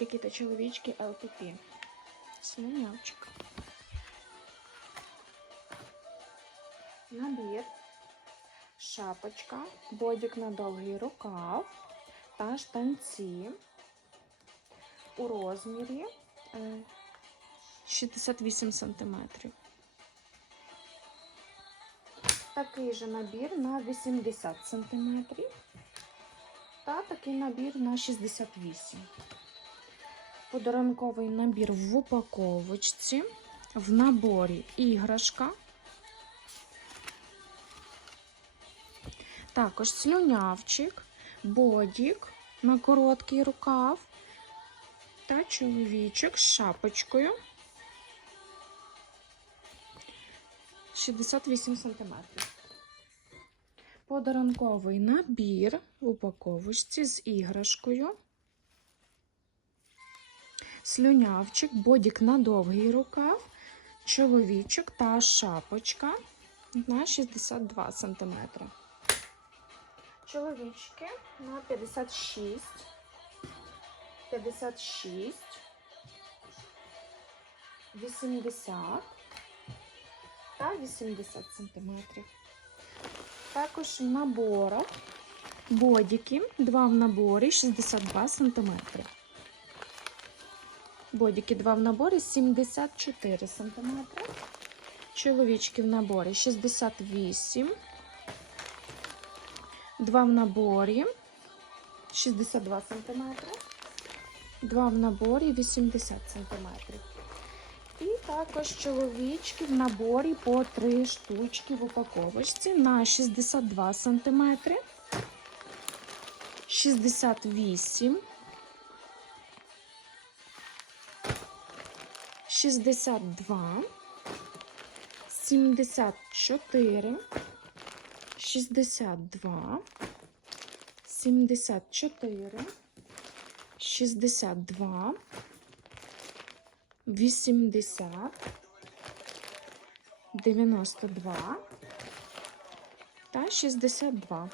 Які та чоловічки ЛПП. Слонявчик. Набір. Шапочка, бодік на довгий рукав та штанці у розмірі е, 68 см. Такий же набір на 80 см та такий набір на 68 Подарунковий набір в упаковочці, в наборі іграшка. Також слюнявчик, бодік на короткий рукав та чоловічок з шапочкою 68 см. Подарунковий набір в упаковочці з іграшкою. Слюнявчик, бодік на довгий рукав, чоловічок та шапочка на 62 см. Чоловічки на 56, 56, 80 та 80 см. Також в наборах бодіки, два в наборі 62 см. Бодіки два в наборі 74 см. Чоловічки в наборі 68 Два в наборі 62 см. Два в наборі 80 см. І також чоловічки в наборі по 3 штучки в упаковочці на 62 см. 68 62 74 62 74 62 80 92 та 62.